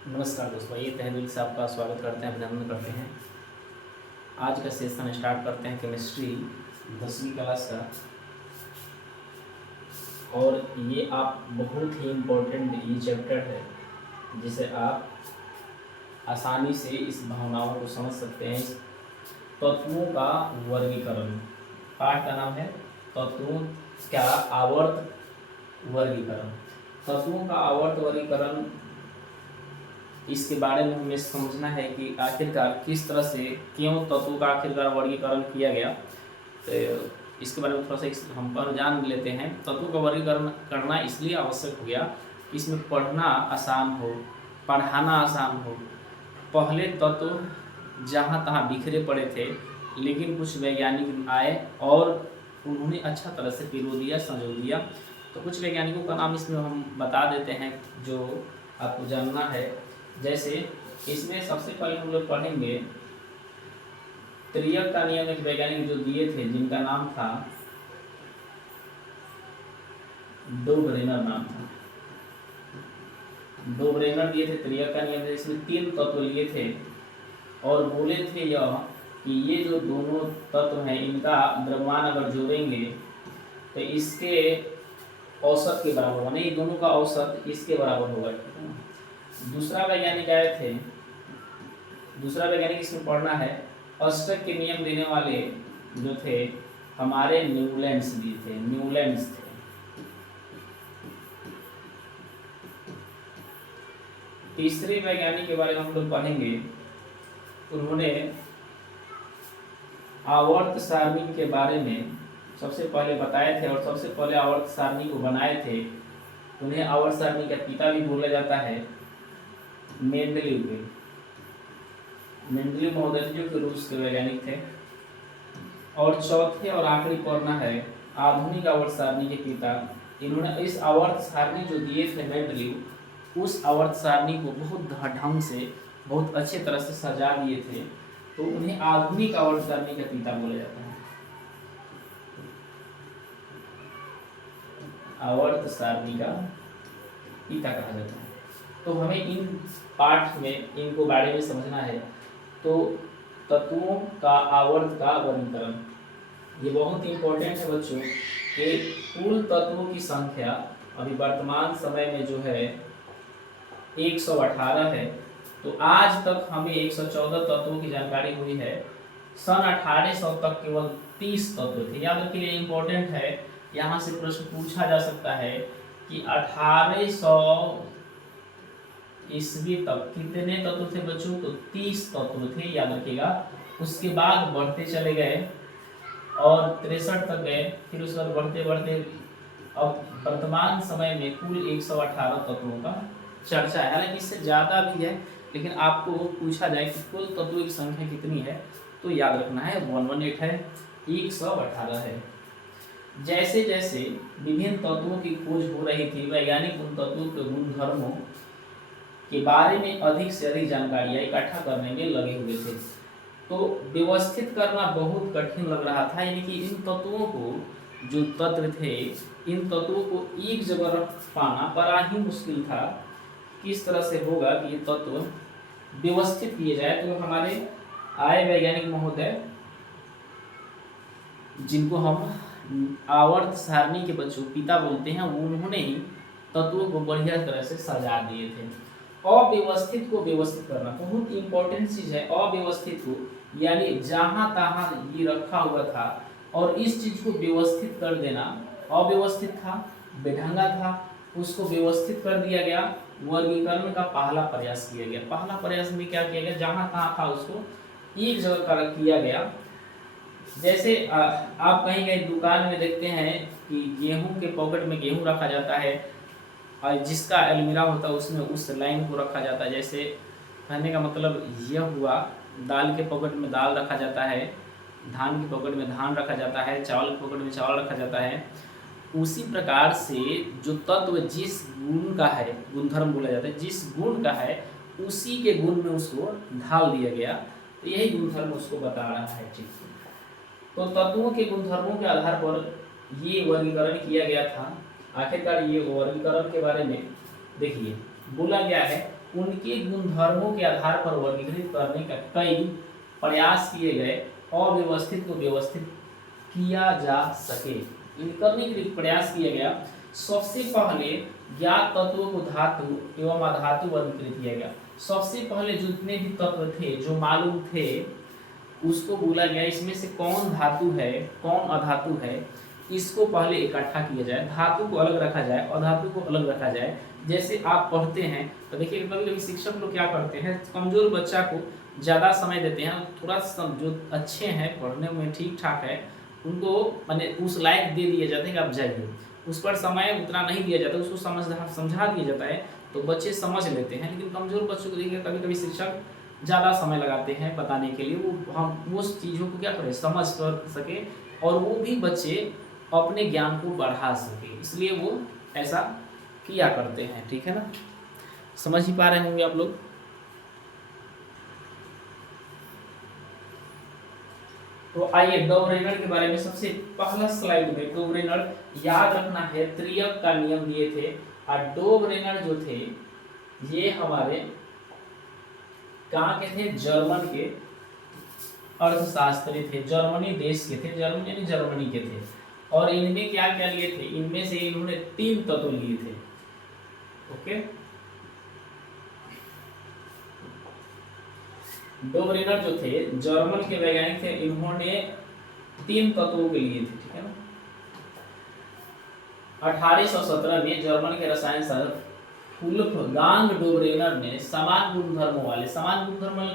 नमस्कार दोस्तों, ये तहवील से आपका स्वागत करते हैं, अभिनंदन करते हैं। आज का सेशन स्टार्ट करते हैं केमिस्ट्री 10वीं क्लास का। और ये आप बहुत ही इम्पोर्टेंट ये चैप्टर है जिसे आप आसानी से इस भावनाओं को समझ सकते हैं। तत्वों का वर्गीकरण पाठ का नाम है तत्वों का आवर्त वर्गीकरण। तत्वों का आवर्त वर्गीकरण, इसके बारे में हमें समझना है कि आखिरकार किस तरह से क्यों तत्वों का आखिरकार वर्गीकरण किया गया। तो इसके बारे में थोड़ा सा हम पर जान लेते हैं। तत्वों का वर्गीकरण करना इसलिए आवश्यक हो गया कि इसमें पढ़ना आसान हो, पढ़ाना आसान हो। पहले तत्व जहाँ तहाँ बिखरे पड़े थे, लेकिन कुछ वैज्ञानिक आए और उन्होंने अच्छा तरह से पिरो दिया, संजो दिया। तो कुछ वैज्ञानिकों का नाम इसमें हम बता देते हैं जो आपको जानना है। जैसे इसमें सबसे पहले हम लोग पढ़ेंगे त्रियक का नियम, एक वैज्ञानिक जो दिए थे जिनका नाम था डोब्रेनर नाम था। डोब्रेनर दिए थे त्रियक का नियम, इसमें 3 तत्व लिए थे और बोले थे यह कि ये जो दोनों तत्व हैं इनका द्रव्यमान अगर जोड़ेंगे तो इसके औसत के बराबर होगा, नहीं दोनों का औसत इसके बराबर होगा। दूसरा वैज्ञानिक आए थे, दूसरा वैज्ञानिक इसमें पढ़ना है अष्टक के नियम देने वाले जो थे हमारे न्यूलैंड्स दिए थे, न्यूलैंड्स थे। तीसरे वैज्ञानिक के बारे में हम लोग पढ़ेंगे, उन्होंने आवर्त सारणी के बारे में सबसे पहले बताए थे और सबसे पहले आवर्त सारणी को बनाए थे। उन्हें आवर्त सारणी का पिता भी बोला जाता है, मेंडलीव। मेंडलीव महोदय जो कि रूस के वैज्ञानिक थे। और चौथे और आखिरी पढ़ना है आधुनिक आवर्त सारणी के पिता। इन्होंने इस आवर्त सारणी जो दिए थे मेंडलीव, उस आवर्त सारणी को बहुत ढंग से बहुत अच्छे तरह से सजा दिए थे, तो उन्हें आधुनिक आवर्त सारणी का पिता बोला जाता है। आवर्त सारणी का पिता कहा जाता है। तो हमें इन पाठ में इनको बारे में समझना है। तो तत्वों का आवर्त का वर्गीकरण ये बहुत इंपॉर्टेंट है बच्चों कि कुल तत्वों की संख्या अभी वर्तमान समय में जो है 118 है। तो आज तक हमें 114 तत्वों की जानकारी हुई है। सन 1800 तक केवल 30 तत्व थे। याद रखिए, इंपॉर्टेंट है, यहाँ से प्रश्न पूछा जा सकता है कि 1800 ईस्वी तक कितने तत्व थे बच्चों? तो 30 तत्व थे, याद रखिएगा। उसके बाद बढ़ते चले गए और 63 तक गए, फिर उसके बाद बढ़ते बढ़ते अब वर्तमान समय में कुल 118 तत्वों का चर्चा है। हालांकि इससे ज़्यादा भी है, लेकिन आपको पूछा जाए कि कुल तत्वों की संख्या कितनी है तो याद रखना है 118 है, 118 है। जैसे जैसे विभिन्न तत्वों की खोज हो रही थी, वैज्ञानिक उन तत्वों के गुणधर्मों के बारे में अधिक से अधिक जानकारियां इकट्ठा करने में लगे हुए थे। तो व्यवस्थित करना बहुत कठिन लग रहा था, यानी कि इन तत्वों को, जो तत्व थे, इन तत्वों को एक जगह रख पाना बड़ा ही मुश्किल था। किस तरह से होगा कि ये तत्व व्यवस्थित किए जाए? तो हमारे आए वैज्ञानिक महोदय, जिनको हम आवर्त सारणी के बच्चों पिता बोलते हैं, उन्होंने ही तत्वों को बढ़िया तरह से सजा दिए थे। अव्यवस्थित को व्यवस्थित करना बहुत इंपॉर्टेंट चीज है। अव्यवस्थित को यानी जहां तहां ये रखा हुआ था और इस चीज को व्यवस्थित कर देना। अव्यवस्थित था, बेढंगा था, उसको व्यवस्थित कर दिया गया। वर्गीकरण का पहला प्रयास किया गया। पहला प्रयास में क्या किया गया? जहां तहां था उसको एक जगह का किया गया। जैसे आप कहीं कहीं दुकान में देखते हैं कि गेहूं के पॉकेट में गेहूं रखा जाता है और जिसका अलमीरा होता है उसमें उस लाइन को रखा जाता है। जैसे कहने का मतलब यह हुआ, दाल के पॉकेट में दाल रखा जाता है, धान के पॉकेट में धान रखा जाता है, चावल के पॉकेट में चावल रखा जाता है। उसी प्रकार से जो तत्व जिस गुण का है, गुणधर्म बोला जाता है, जिस गुण का है उसी के गुण में उसको ढाल दिया गया। तो यही गुणधर्म उसको बता रहा है। ठीक है, तो तत्वों के गुणधर्मों के आधार पर ये वर्गीकरण किया गया था। आखिरकार ये वर्गीकरण के बारे में देखिए, बोला गया है उनके गुणधर्मों के आधार पर वर्गीकृत करने का कई प्रयास किए गए, अव्यवस्थित को व्यवस्थित किया जा सके। इन करने के लिए प्रयास किया गया। सबसे पहले ज्ञात तत्वों को धातु एवं अधातु वर्गीकृत किया गया। सबसे पहले जितने भी तत्व थे जो मालूम थे उसको बोला गया इसमें से कौन धातु है कौन अधातु है, इसको पहले इकट्ठा किया जाए, धातु को अलग रखा जाए, अधातु को अलग रखा जाए। जैसे आप पढ़ते हैं तो देखिए कभी कभी शिक्षक लोग क्या करते हैं, कमजोर बच्चा को ज़्यादा समय देते हैं, थोड़ा जो अच्छे हैं पढ़ने में ठीक ठाक है उनको मैंने उस लायक दे दिया जाता है कि आप जाइए, उस पर समय उतना नहीं दिया जाता, उसको समझा दिया जाता है तो बच्चे समझ लेते हैं। लेकिन कमजोर बच्चों को देखिए कभी कभी शिक्षक ज़्यादा समय लगाते हैं बताने के लिए, वो हम उस चीज़ों को क्या करें समझ कर सके और वो भी बच्चे अपने ज्ञान को बढ़ा सके, इसलिए वो ऐसा किया करते हैं। ठीक है ना, समझ ही पा रहे होंगे आप लोग। तो आइए डोबरेनर के बारे में सबसे पहला स्लाइड में डोबरेनर याद रखना है, त्रियक का नियम दिए थे। और डोबरेनर जो थे ये हमारे कहाँ के थे, जर्मन के अर्थशास्त्री थे, जर्मनी देश के थे, जर्मनी के थे। और इनमें क्या क्या लिए थे, इनमें से इन्होंने 3 तत्व लिए थे। ओके, डोबरेनर जो थे जर्मन के वैज्ञानिक थे, इन्होंने 3 तत्वों के लिए थे। ठीक है ना, 1817 में जर्मन के रसायन शास्त्र वुल्फगांग डोबरेनर ने समान गुणधर्मों वाले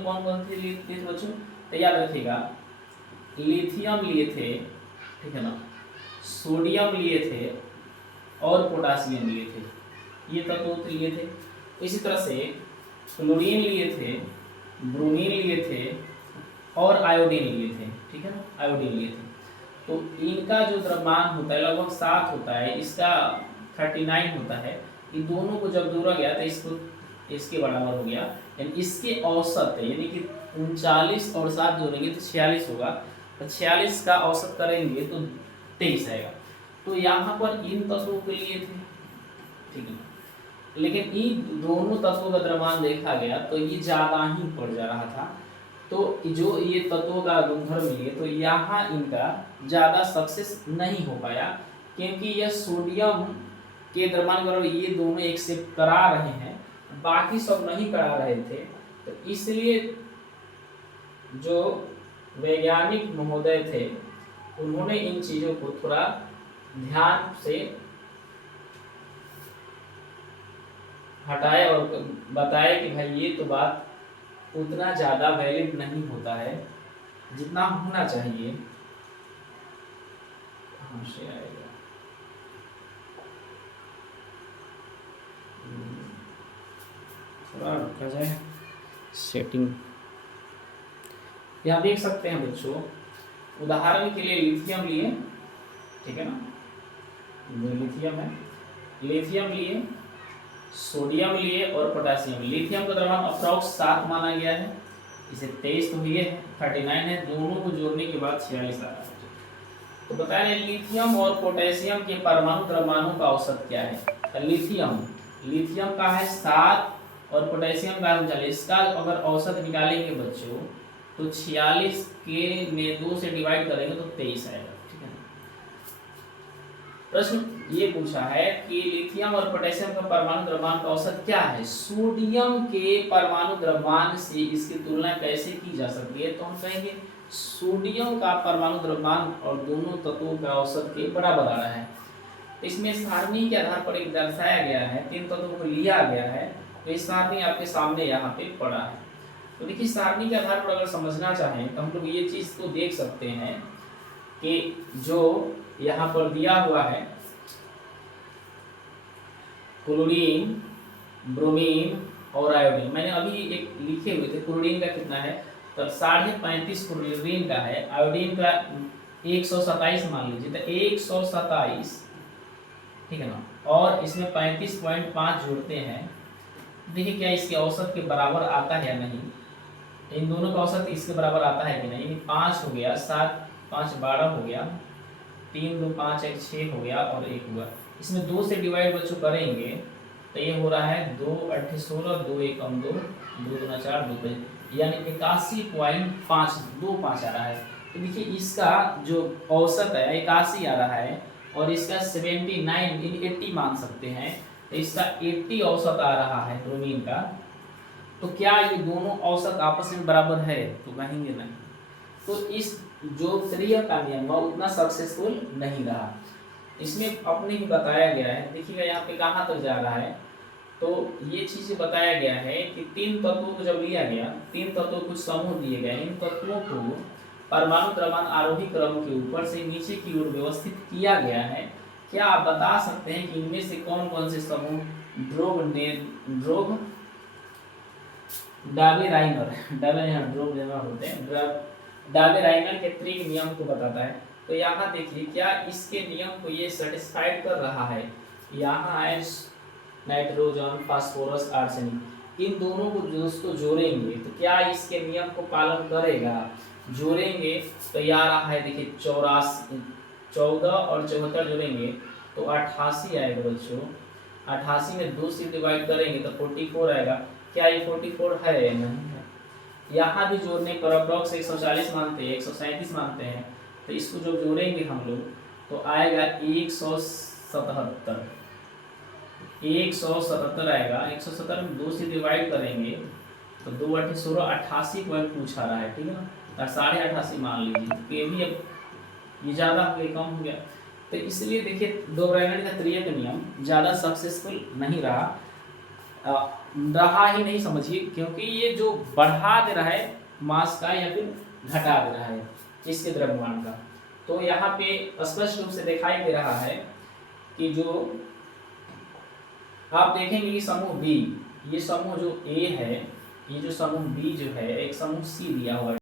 कौन कौन से लिए थे बच्चों, तो याद रखिएगा, लिथियम लिए थे, ठीक है ना, सोडियम लिए थे और पोटासियम लिए थे, ये तत्व लिए थे। इसी तरह से क्लोरीन लिए थे, ब्रोमीन लिए थे और आयोडीन लिए थे। ठीक है ना, आयोडीन लिए थे। तो इनका जो द्रव्यमान होता है लगभग 7 होता है, इसका 39 होता है। इन दोनों को जब जोड़ा गया तो इसको इसके बराबर हो गया, यानी इसके औसत है, यानी कि 39 और 7 जोड़ेंगे तो 46 होगा। तो 46 का औसत करेंगे तो 23 आएगा। तो यहाँ पर इन तत्वों के लिए थे, ठीक है, लेकिन इन दोनों तत्वों का द्रव्यमान देखा गया तो ये ज़्यादा ही पड़ जा रहा था। तो जो ये तत्वों का गुणधर्म लिए तो यहाँ इनका ज़्यादा सक्सेस नहीं हो पाया, क्योंकि यह सोडियम के द्रव्यमान बराबर ये दोनों एक से करा रहे हैं, बाकी सब नहीं करा रहे थे। तो इसलिए जो वैज्ञानिक महोदय थे उन्होंने इन चीज़ों को थोड़ा ध्यान से हटाए और बताए कि भाई ये तो बात उतना ज़्यादा वैलिड नहीं होता है जितना होना चाहिए। कहाँ से आएगा, थोड़ा रखा जाए सेटिंग। यहाँ देख सकते हैं बच्चों, उदाहरण के लिए लिथियम लिए, ठीक है ना, लिथियम है, लिथियम लिए, सोडियम लिए और पोटासियम। लिथियम का द्रव्यमान अप्रॉक्स 7 माना गया है, इसे 23 तो हुई है, 39 है, दोनों को जोड़ने के बाद 46 आ रहा है। तो बता रहे लिथियम और पोटेशियम के परमाणु द्रव्यमानों का औसत क्या है। लिथियम का है 7 और पोटेशियम का है 39। इसका अगर औसत निकालेंगे बच्चों तो 46 के में 2 से डिवाइड करेंगे तो 23 आएगा। ठीक है, प्रश्न ये पूछा है कि लिथियम और पोटेशियम का परमाणु द्रव्यमान का औसत क्या है। सोडियम के परमाणु द्रव्यमान से इसकी तुलना कैसे की जा सकती है, तो हम कहेंगे सोडियम का परमाणु द्रव्यमान और दोनों तत्वों का औसत के बराबर आ रहा है। इसमें सारणी के आधार पर एक दर्शाया गया है, 3 तत्वों को लिया गया है, तो इस सारणी आपके सामने यहाँ पे पड़ा है। तो देखिए सारणी के आधार पर अगर समझना चाहें तो हम लोग ये चीज़ को देख सकते हैं कि जो यहाँ पर दिया हुआ है क्लोरीन, ब्रोमीन और आयोडीन, मैंने अभी एक लिखे हुए थे। क्लोरीन का कितना है तो 35.5 क्लोरीन का है, आयोडीन का 127 मान लीजिए, तो 127, ठीक है ना, और इसमें 35.5 जोड़ते हैं। देखिए क्या इसके औसत के बराबर आता है या नहीं, इन दोनों का औसत इसके बराबर आता है कि नहीं। 5 हो गया, 7 5 12 हो गया, 3 2 5 1 6 हो गया और 1 हुआ। इसमें 2 से डिवाइड बच्चों करेंगे तो ये हो रहा है 2 8 16, 2 एकम 2, 2 दूना 4, 2 5, यानी 81.525 आ रहा है। तो देखिए इसका जो औसत है 81 आ रहा है और इसका 79 80 मान सकते हैं, तो इसका 80 औसत आ रहा है ब्रोमीन का। तो क्या ये दोनों औसत आपस में बराबर है? तो कहेंगे नहीं। तो इस जो त्रियक का नियम है उतना सक्सेसफुल नहीं रहा। इसमें अपने ही बताया गया है, देखिएगा यहाँ पे कहाँ तक जा रहा है। तो ये चीज़ बताया गया है कि तीन तत्वों को जब लिया गया, तीन तत्वों कुछ समूह दिए गए, इन तत्वों को परमाणु द्रव्यमान आरोही क्रम के ऊपर से नीचे की ओर व्यवस्थित किया गया है। क्या आप बता सकते हैं कि इनमें से कौन कौन से समूह ड्रोग डाबेराइनर के त्रिक नियम को बताता है। तो यहाँ देखिए क्या इसके नियम को ये सेटिस्फाइड कर रहा है। यहाँ है नाइट्रोजन, फास्फोरस, आर्सेनिक, इन दोनों को दोस्तों जोड़ेंगे तो क्या इसके नियम को पालन करेगा? जोड़ेंगे तो ये आ रहा है, देखिए 84, 14 और 74 जोड़ेंगे तो 88 आएगा बच्चों। 88 में 2 से डिवाइड करेंगे तो 44 आएगा। क्या ये 44 है? नहीं है। यहाँ भी जोड़ने पर अप्रॉक्स 140 मानते हैं, 137 मानते हैं, तो इसको जब जोड़ेंगे हम लोग तो आएगा 177। 177 आएगा। 177 में 2 से डिवाइड करेंगे तो 2 8 16, 88.2 आ रहा है, ठीक है ना। 88.5 मान लीजिए, तो ये भी अब ये ज़्यादा हो गया कम हो गया। तो इसलिए देखिए डोब्राइनर का त्रियक नियम ज़्यादा सक्सेसफुल नहीं रहा, रहा ही नहीं समझिए, क्योंकि ये जो बढ़ा दे रहा है मास का या फिर घटा दे रहा है इसके द्रव्यमान का। तो यहाँ पे स्पष्ट रूप से दिखाई दे रहा है कि जो आप देखेंगे कि समूह बी, ये समूह जो ए है, ये जो समूह बी जो है, एक समूह सी दिया हुआ है।